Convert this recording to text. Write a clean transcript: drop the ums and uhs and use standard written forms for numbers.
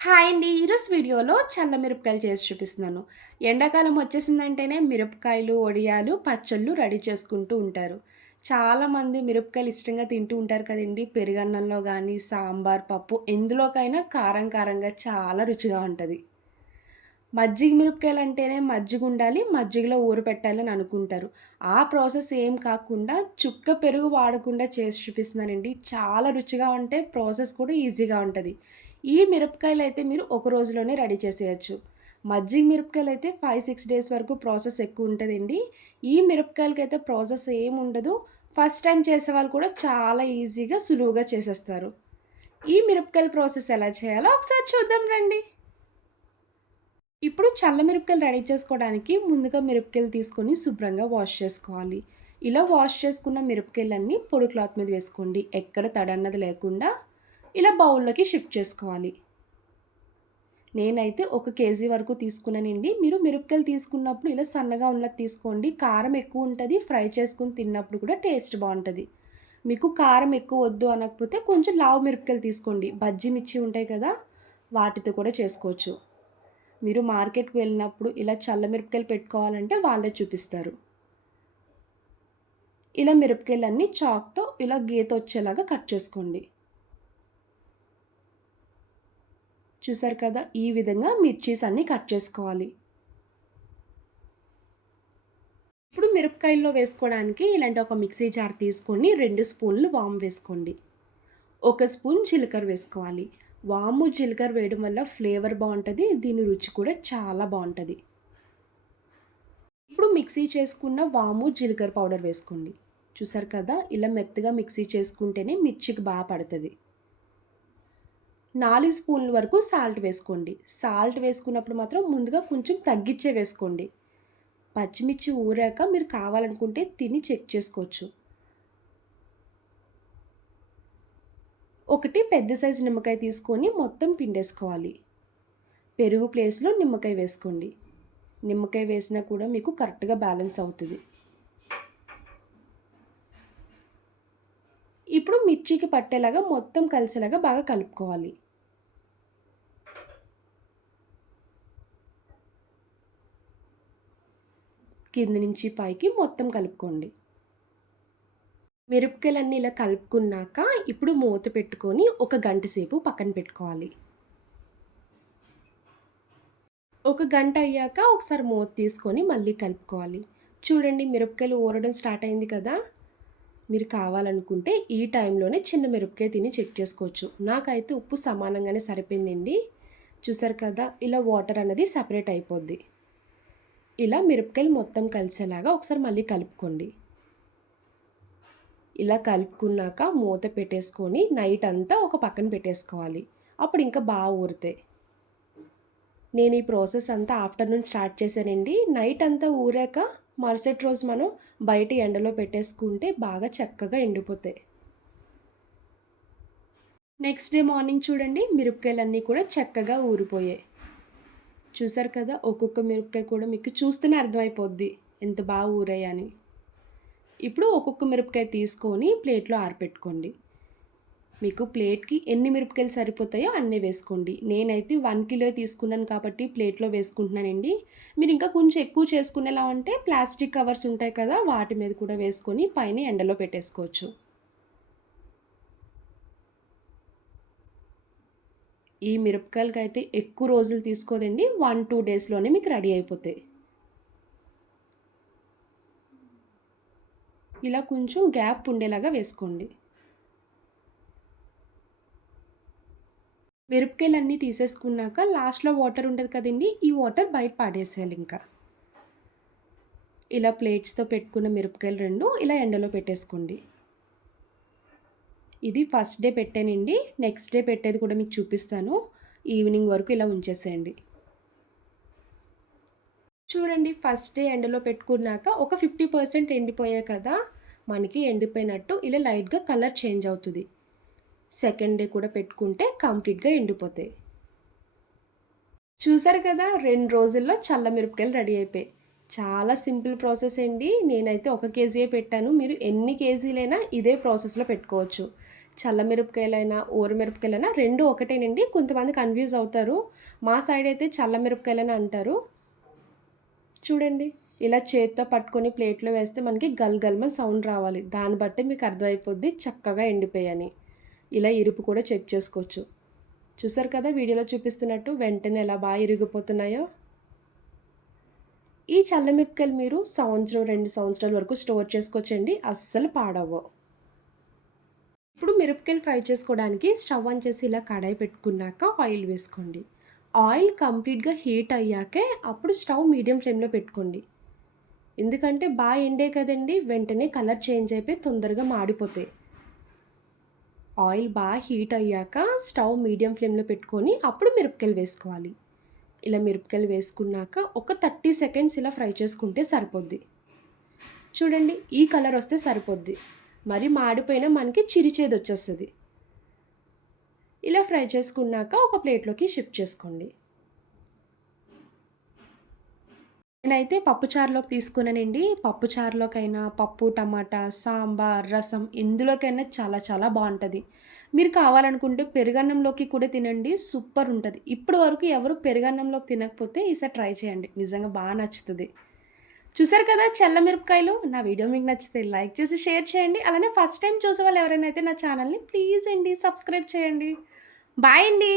Hi అండి. ఈరోజు వీడియోలో చల్ల మిరపకాయలు చేసి చూపిస్తున్నాను. ఎండాకాలం వచ్చేసిందంటేనే మిరపకాయలు, వడియాలు, పచ్చళ్ళు రెడీ చేసుకుంటూ ఉంటారు. చాలామంది మిరపకాయలు ఇష్టంగా తింటూ ఉంటారు కదండీ! పెరుగన్నంలో గానీ, సాంబార్, పప్పు ఎందులోకైనా కారం కారంగా చాలా రుచిగా ఉంటది. మజ్జిగ మిరపకాయలంటేనే మజ్జిగుండాలి, మజ్జిగలో ఊరపెట్టాలని అనుకుంటారు. ఆ ప్రాసెస్ ఏం కాకుండా చుక్క పెరుగు వాడకుండా చేసి చూపిస్తున్నానండి. చాలా రుచిగా ఉంటాయి. ప్రాసెస్ కూడా ఈజీగా ఉంటది. ఈ మిరపకాయలైతే మీరు ఒక రోజులోనే రెడీ చేసేయొచ్చు. మజ్జిగ మిరపకాయలైతే 5, 6 డేస్ వరకు ప్రాసెస్ ఎక్కువుంటదండి. ఈ మిరపకాయలకైతే ప్రాసెస్ ఏముండదు. ఫస్ట్ టైమ్ చేసేవాళ్ళు కూడా చాలా ఈజీగా, సులువుగా చేసేస్తారు. ఈ మిరపకాయల ప్రాసెస్ ఎలా చేయాలో ఒకసారి చూద్దాం రండి. ఇప్పుడు చల్ల మిరపకాయలు రెడీ చేసుకోవడానికి ముందుగా మిరపకాయలు తీసుకొని శుభ్రంగా వాష్ చేసుకోవాలి. ఇలా వాష్ చేసుకున్న మిరపకాయలన్నీ పొడి క్లాత్ మీద వేసుకోండి. ఎక్కడ తడన్నది లేకుండా ఇలా బౌల్లోకి షిఫ్ట్ చేసుకోవాలి. నేనైతే 1 కేజీ వరకు తీసుకున్నానండి. మీరు మిరపకాయలు తీసుకున్నప్పుడు ఇలా సన్నగా ఉన్నది తీసుకోండి. కారం ఎక్కువ ఉంటది. ఫ్రై చేసుకొని తిన్నప్పుడు కూడా టేస్ట్ బావుంటది. మీకు కారం ఎక్కువ వద్దు అనకపోతే కొంచెం లావు మిరపకాయలు తీసుకోండి. బజ్జీ మిర్చి ఉంటాయి కదా! వాటితో కూడా చేసుకోవచ్చు. మీరు మార్కెట్‌కి వెళ్ళినప్పుడు ఇలా చల్ల మిరపకాయలు పెట్టుకోవాలంటే వాళ్ళే చూపిస్తారు. ఇలా మిరపకాయలన్నీ చాక్‌తో ఇలా గీతొచ్చేలాగా కట్ చేసుకోండి. చూసారు కదా! ఈ విధంగా మిర్చీస్ అన్నీ కట్ చేసుకోవాలి. ఇప్పుడు మిరపకాయల్లో వేసుకోవడానికి ఇలాంటి ఒక మిక్సీ జార్ తీసుకొని 2 స్పూన్లు వాము వేసుకోండి. 1 స్పూన్ జీలకర్ర వేసుకోవాలి. వాము, జీలకర్ర వేయడం వల్ల ఫ్లేవర్ బావుంటది. దీని రుచి కూడా చాలా బావుంటది. ఇప్పుడు మిక్సీ చేసుకున్న వాము, జీలకర్ర పౌడర్ వేసుకోండి. చూసారు కదా! ఇలా మెత్తగా మిక్సీ చేసుకుంటేనే మిర్చికి పడతది. 4 స్పూన్ల వరకు సాల్ట్ వేసుకోండి. సాల్ట్ వేసుకున్నప్పుడు మాత్రం ముందుగా కొంచెం తగ్గిచ్చే వేసుకోండి. పచ్చిమిర్చి ఊరాక మీరు కావాలనుకుంటే తిని చెక్ చేసుకోవచ్చు. ఒకటి పెద్ద సైజు నిమ్మకాయ తీసుకొని మొత్తం పిండేసుకోవాలి. పెరుగు ప్లేస్‌లో నిమ్మకాయ వేసుకోండి. నిమ్మకాయ వేసినా కూడా మీకు కరెక్ట్‌గా బ్యాలెన్స్ అవుతది. ఇప్పుడు మిర్చికి పట్టేలాగా మొత్తం కలిసేలాగా బాగా కలుపుకోవాలి. కింద నుంచి పైకి మొత్తం కలుపుకోండి. మిరపకాయలన్నీ ఇలా కలుపుకున్నాక ఇప్పుడు మూత పెట్టుకొని ఒక గంట సేపు పక్కన పెట్టుకోవాలి. ఒక గంట అయ్యాక ఒకసారి మూత తీసుకొని మళ్ళీ కలుపుకోవాలి. చూడండి మిరపకాయలు ఊరడం స్టార్ట్ అయింది కదా! మీరు కావాలనుకుంటే ఈ టైంలోనే చిన్న మిరపకాయ తిని చెక్ చేసుకోవచ్చు. నాకైతే ఉప్పు సమానంగానే సరిపోయిందండి. చూసారు కదా! ఇలా వాటర్ అనేది సెపరేట్ అయిపోద్ది. ఇలా మిరపకాయలు మొత్తం కలిసేలాగా ఒకసారి మళ్ళీ కలుపుకోండి. ఇలా కలుపుకున్నాక మూత పెట్టేసుకొని నైట్ అంతా ఒక పక్కన పెట్టేసుకోవాలి. అప్పుడు ఇంకా ఊరుతాయి. నేను ఈ ప్రాసెస్ అంతా ఆఫ్టర్‌నూన్ స్టార్ట్ చేశానండి. నైట్ అంతా ఊరాక మరుసటి రోజు మనం బయట ఎండలో పెట్టేసుకుంటే బాగా చక్కగా ఎండిపోతాయి. నెక్స్ట్ డే మార్నింగ్ చూడండి మిరపకాయలన్నీ కూడా చక్కగా ఊరిపోయాయి. చూసారు కదా! ఒక్కొక్క మిరపకాయ కూడా మీకు చూస్తేనే అర్థమైపోద్ది ఎంత ఊరాయని. ఇప్పుడు ఒక్కొక్క మిరపకాయ తీసుకొని ప్లేట్‌లో ఆరపెట్టుకోండి. మీకు ప్లేట్‌కి ఎన్ని మిరపకాయలు సరిపోతాయో అన్నీ వేసుకోండి. నేనైతే 1 కిలో తీసుకున్నాను కాబట్టి ప్లేట్‌లో వేసుకుంటున్నానండి. మీరు ఇంకా కొంచెం ఎక్కువ చేసుకునేలా ఉంటే ప్లాస్టిక్ కవర్స్ ఉంటాయి కదా! వాటి మీద కూడా వేసుకొని పైన ఎండలో పెట్టేసుకోవచ్చు. ఈ మిరపకాయలకైతే ఎక్కువ రోజులు తీసుకోదండి. 1, 2 డేస్‌లోనే మీకు రెడీ అయిపోతాయి. ఇలా కొంచెం గ్యాప్ ఉండేలాగా వేసుకోండి. మిరపకాయలన్నీ తీసేసుకున్నాక లాస్ట్‌లో వాటర్ ఉంటది కదండీ! ఈ వాటర్ బయట పాడేసేయాలింకా. ఇలా ప్లేట్స్‌తో పెట్టుకున్న మిరపకాయలు 2 ఇలా ఎండలో పెట్టేసుకోండి. ఇది ఫస్ట్ డే పెట్టానండి. నెక్స్ట్ డే పెట్టేది కూడా మీకు చూపిస్తాను. ఈవినింగ్ వరకు ఇలా ఉంచేసేయండి. చూడండి ఫస్ట్ డే ఎండలో పెట్టుకున్నాక ఒక 50% ఎండిపోయాయి కదా! మనకి ఎండిపోయినట్టు ఇలా లైట్‌గా కలర్ చేంజ్ అవుతది. సెకండ్ డే కూడా పెట్టుకుంటే కంప్లీట్‌గా ఎండిపోతాయి. చూసారు కదా! 2 రోజుల్లో చల్ల మిరపకాయలు రెడీ అయిపోయాయి. చాలా సింపుల్ ప్రాసెస్ అండి. నేనైతే 1 కేజీయే పెట్టాను. మీరు ఎన్ని కేజీలైనా ఇదే ప్రాసెస్‌లో పెట్టుకోవచ్చు. చల్ల మిరపకాయలైనా, ఊర మిరపకాయలైనా 2 ఒకటేనండి. కొంతమంది కన్‌ఫ్యూజ్ అవుతారు. మా సైడ్ అయితే చల్ల మిరపకాయలని అంటారు. చూడండి. ఇలా చేత్తో పట్టుకొని ప్లేట్‌లో వేస్తే మనకి గల్ గల్‌మని సౌండ్ రావాలి. దాన్ని బట్టి మీకు అర్థమైపోద్ది చక్కగా ఎండిపోయాయని. ఇలా ఇరుపు కూడా చెక్ చేసుకోవచ్చు. చూసారు కదా వీడియోలో చూపిస్తున్నట్టు వెంటనే ఎలా ఇరిగిపోతున్నాయో. ఈ చల్ల మిరపకాయలు మీరు సంవత్సరం, 2 సంవత్సరాల వరకు స్టోర్ చేసుకోవచ్చండి. అస్సలు పాడవ్వవు. ఇప్పుడు మిరపకాయలు ఫ్రై చేసుకోవడానికి స్టవ్ ఆన్ చేసి ఇలా కడాయి పెట్టుకున్నాక ఆయిల్ వేసుకోండి. ఆయిల్ కంప్లీట్‌గా హీట్ అయ్యాకే అప్పుడు స్టవ్ మీడియం ఫ్లేమ్‌లో పెట్టుకోండి. ఎందుకంటే ఎండే కదండీ! వెంటనే కలర్ చేంజ్ అయిపోయి తొందరగా మాడిపోతాయి. ఆయిల్ హీట్ అయ్యాక స్టవ్ మీడియం ఫ్లేమ్‌లో పెట్టుకొని అప్పుడు మిరపకాయలు వేసుకోవాలి. ఇలా మిరపకాయలు వేసుకున్నాక ఒక 30 సెకండ్స్ ఇలా ఫ్రై చేసుకుంటే సరిపోద్ది. చూడండి ఈ కలర్ వస్తే సరిపోద్ది. మరి మాడిపోయినా మనకి చిరిచేదొచ్చేస్తది. ఇలా ఫ్రై చేసుకున్నాక ఒక ప్లేట్‌లోకి షిఫ్ట్ చేసుకోండి. నేనైతే పప్పుచారులోకి తీసుకున్నానండి. పప్పుచారులోకైనా, పప్పు, టమాటా, సాంబార్, రసం ఇందులోకైనా చాలా చాలా బావుంటది. మీరు కావాలనుకుంటే పెరుగన్నంలోకి కూడా తినండి. సూపర్ ఉంటది. ఇప్పటి వరకు ఎవరు పెరుగన్నంలోకి తినకపోతే ఈసారి ట్రై చేయండి. నిజంగా నచ్చుతది. చూసారు కదా చల్ల మిరపకాయలు. నా వీడియో మీకు నచ్చితే లైక్ చేసి, షేర్ చేయండి. అలానే ఫస్ట్ టైమ్ చూసేవాళ్ళు ఎవరైనా అయితే నా ఛానల్‌ని ప్లీజ్ అండి సబ్స్క్రైబ్ చేయండి. బాయ్ అండి.